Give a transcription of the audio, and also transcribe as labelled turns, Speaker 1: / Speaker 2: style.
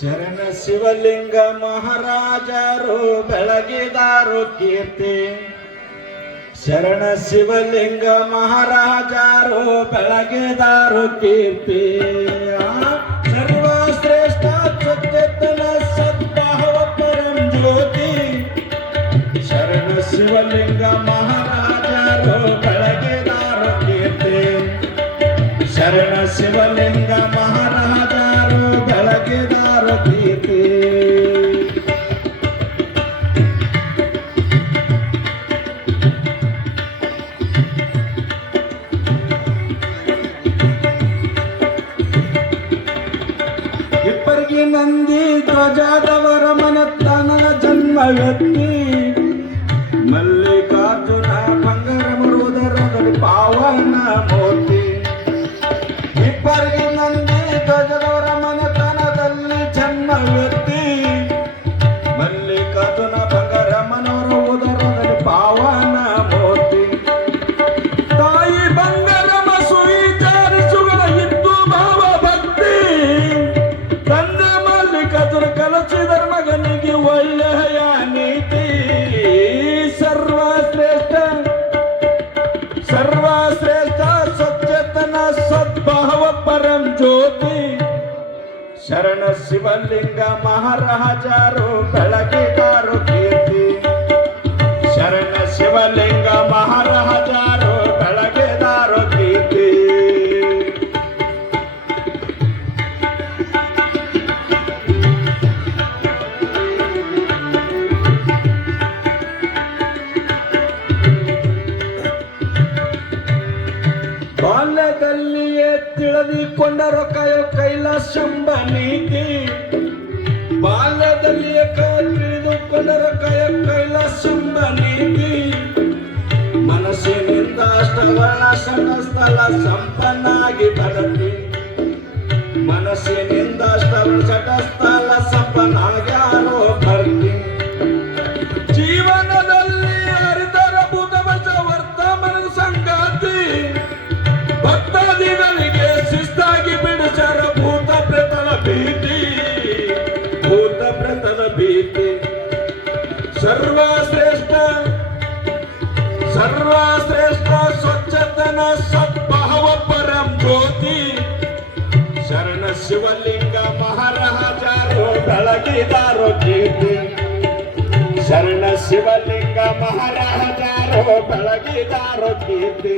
Speaker 1: ಶರಣ ಶಿವಲಿಂಗ ಮಹಾರಾಜರು ಬೆಳಗಿದಾರು ಕೀರ್ತಿ. ಶರಣ ಶಿವಲಿಂಗ ಮಹಾರಾಜರು ಬೆಳಗಿದಾರು ಕೀರ್ತಿ. ಸರ್ವಶ್ರೇಷ್ಠ ಸತ್ಯತನ ಸದ್ಭಾವ ಪರಂ ಜ್ಯೋತಿ. ಶರಣ ಶಿವಲಿಂಗ ಮಹಾರಾಜರು ಬೆಳಗಿದಾರು ಕೀರ್ತಿ. ಶರಣ ಶಿವಲಿಂಗ ಮಹಾರಾಜರು ಇಬ್ಬರಿಗೆ ನಂದಿ ಧ್ವಜದವರ ಮನತನ ಜನ್ಮವೆತ್ತಿ ಮಲ್ಲಿಕಾರ್ಜುನ ಬಂಗಾರ ಮರುವುದರದಲ್ಲಿ ಪಾವನ ಮೂರ್ತಿ ಇಬ್ಬರಿಗೆ ನಂದಿ ಧ್ವಜದವರ ಶರಣ ಶಿವಲಿಂಗ ಮಹಾರಾಜರು ಬೆಳಗಿದಾರು ಬಾಲ್ಯದಲ್ಲಿಯೇ ತಿಳಿದುಕೊಂಡರು ಕೈಲ ಕೈಲಾಸಂಬ ನೀತಿ. ಬಾಲ್ಯದಲ್ಲಿಯೇ ತಿಳಿದುಕೊಂಡ ತಿಳಿದುಕೊಂಡರು ಕೈಲ ಕೈಲಾಸಂಬ ನೀತಿ. ಮನಸ್ಸಿನಿಂದ ಅಷ್ಟವರ್ಣ ಸ್ಥಳ ಸಂಪನ್ನಾಗಿ ಬರಲಿ ಮನಸ್ಸಿನಿಂದ ಸರ್ವಶ್ರೇಷ್ಠ ಸರ್ವಶ್ರೇಷ್ಠ ಸ್ವಚ್ಛತನ ಸದ್ಭಾವ ಪರಂ ಜ್ಯೋತಿ ಶರಣ ಶಿವಲಿಂಗ ಮಹಾರಾಜರು ಬೆಳಗಿದಾರೋ ಕೀರ್ತಿ ಶರಣ ಶಿವಲಿಂಗ ಮಹಾರಾಜರು ಬೆಳಗಿದಾರೋ ಕೀರ್ತಿ